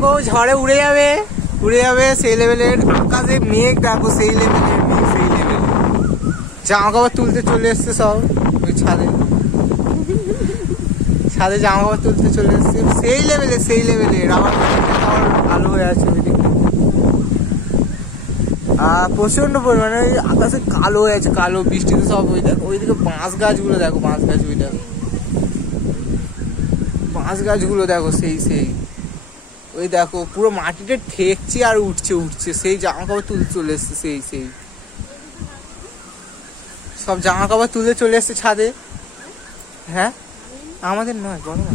দেখো ঝড়ে উড়ে যাবে সেই লেভেলের। আকাশে মেঘ দেখো সেই লেভেলের মেঘ, সেই লেভেলের। জামা কাপড় তুলতে চলে এসছে সব ওই ছাদে জামা কাপড় তুলতে চলে এসছে সেই লেভেলের। আবার আলো হয়ে আছে ওইদিকে, প্রচন্ড পরিমাণে ওই আকাশে কালো হয়ে আছে, কালো বৃষ্টিতে সব। ওই দেখো ওইদিকে বাঁশ গাছগুলো দেখো, বাঁশ গাছ ওই দেখো, বাঁশ গাছগুলো দেখো সেই ওই দেখো পুরো মাটিতে ঠেকছে আর উঠছে সেই জামা কাপড় তুলতে চলে এসছে সেই সব জামা কাপড় তুলে চলে এসছে ছাদে। হ্যাঁ আমাদের নয়, বলো না।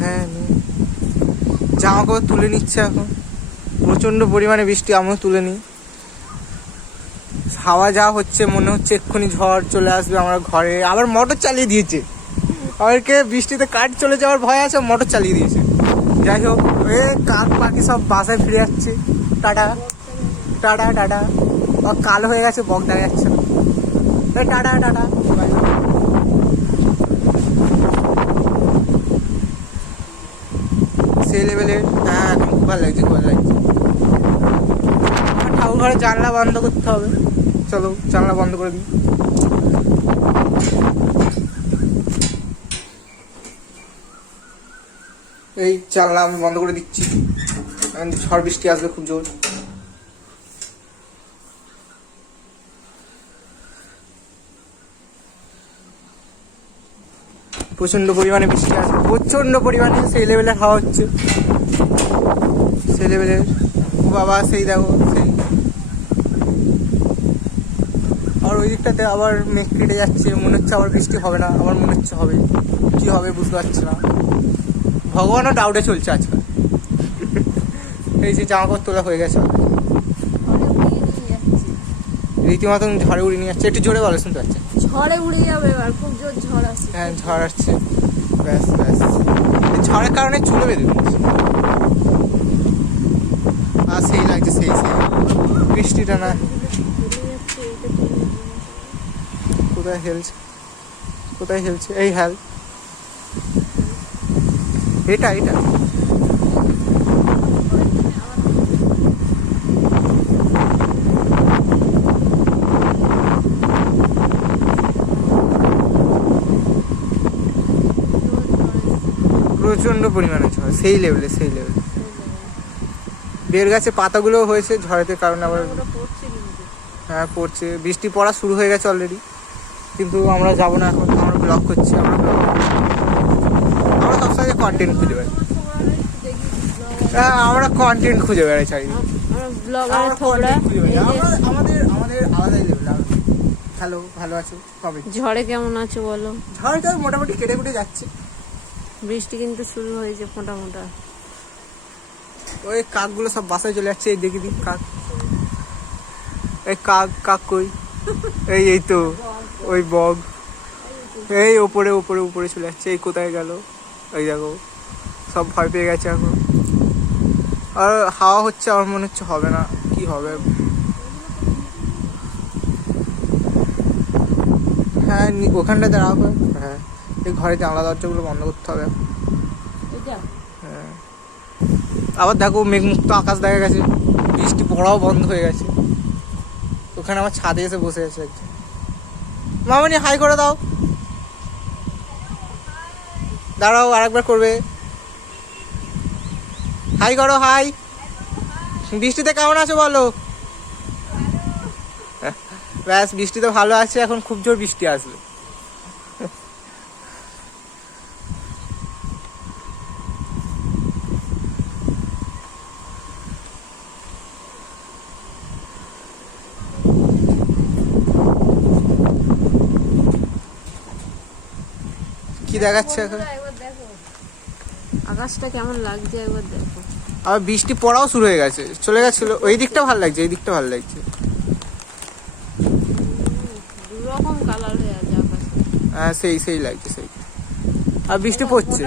হ্যাঁ জামা কাপড় তুলে নিচ্ছে এখন, প্রচন্ড পরিমাণে বৃষ্টি, আমিও তুলে নিই। হাওয়া যা হচ্ছে মনে হচ্ছে এক্ষুনি ঝড় চলে আসবে আমার ঘরে। আবার মোটর চালিয়ে দিয়েছে, আমাদেরকে বৃষ্টিতে কারেন্ট চলে যাওয়ার ভয় আছে, মোটর চালিয়ে দিয়েছে। যাই হোক, এ কাক পাখি সব বাসায় ফিরে যাচ্ছে। Tata tata tata. কালো হয়ে গেছে, বক দেখা যাচ্ছে না। Tata tata. সেই লেভেলের। হ্যাঁ এখন খুব ভালো লাগছে, ঠাকুর ঘরে জানলা বন্ধ করতে হবে। চলো জানলা বন্ধ করে দিই। এই জানলা আমি বন্ধ করে দিচ্ছি, ঝড় বৃষ্টি আসবে খুব জোর। প্রচন্ড পরিমাণে বৃষ্টি আসবে, প্রচন্ড পরিমাণে সেই লেভেলের হাওয়া হচ্ছে, সেই লেভেলের। বাবা সেই দেখো সেই, আর ওই দিকটাতে আবার মেঘ কেটে যাচ্ছে, মনে হচ্ছে আবার বৃষ্টি হবে না, আবার মনে হচ্ছে হবে। কি হবে বুঝতে পারছি না, ভগবানও ডাউটে চলছে আজকাল। এই যে জামা কাপড় তোলা হয়ে গেছে, রীতিমতন ঝড়ে উড়ে নিয়ে যাচ্ছে। একটু জোরে বলো, শুনতে পাচ্ছি। ঝড়ে উড়ে যাবে, আর খুব জোর ঝড় আসছে। হ্যাঁ ঝড় আসছে, ব্যাস ঝড়ের কারণে চুলে বেঁধে দিচ্ছে। আর সেই লাগছে সেই বৃষ্টিটা না কোথায় হেলছে এই হেল, এটা প্রচন্ড পরিমাণে ঝড়, সেই লেভেলে বের গাছে পাতাগুলো হয়েছে ঝড়েতে কারণে আবার। হ্যাঁ পড়ছে, বৃষ্টি পড়া শুরু হয়ে গেছে অলরেডি, কিন্তু আমরা যাবো না এখন, আমরা ব্লগ করছি। আমরা সবসময় কন্টেন্ট খুঁজে বেড়াই। হ্যাঁ আমরা কন্টেন্ট খুঁজে বেড়াই চারিদিকে, আমাদের আলাদাই লেভেল। হ্যালো, ভালো আছো? কবে ঝড়ে কেমন আছো বলো? ঝড়ে তো মোটামুটি কেটে কুটে যাচ্ছে, বৃষ্টি কিন্তু শুরু হয়েছে ফোঁটা। ওই কাকগুলো সব বাসায় চলে যাচ্ছে, এই দেখি কাক, এই কাক কই? এই তো ওই বগ, এই উপরে চলে যাচ্ছে। এই কোথায় গেল? এই দেখো সব ভয় পেয়ে গেছে এখন। আর হাওয়া হচ্ছে, আমার মনে হচ্ছে হবে না, কি হবে। হ্যাঁ ওখানটাতে রাখো। হ্যাঁ এই ঘরে জানলা দরজাগুলো বন্ধ করতে হবে। হ্যাঁ আবার দেখো মেঘমুক্ত আকাশ দেখা গেছে, বৃষ্টি পড়াও বন্ধ হয়ে গেছে। ওখানে আমার ছাদে এসে বসে আছে একজন। মামনি হাই করে দাও, দাঁড়াও আরেকবার করবে। হাই করো, হাই। বৃষ্টিতে কেমন আছো বলো? ব্যাস বৃষ্টিতে ভালো আছে, এখন খুব জোর বৃষ্টি আসবে। কি দেখাচ্ছে এখন? আকাশটা কেমন লাগছে একবার দেখো। আবার বৃষ্টি পড়াও শুরু হয়ে গেছে, চলে গেছিল। ওই দিকটা ভালো লাগছে, এই দিকটা ভালো লাগছে। দুরকম কালার হয়ে আছে আকাশে। হ্যাঁ সেই লাগছে সেই। আর বৃষ্টি পড়ছে,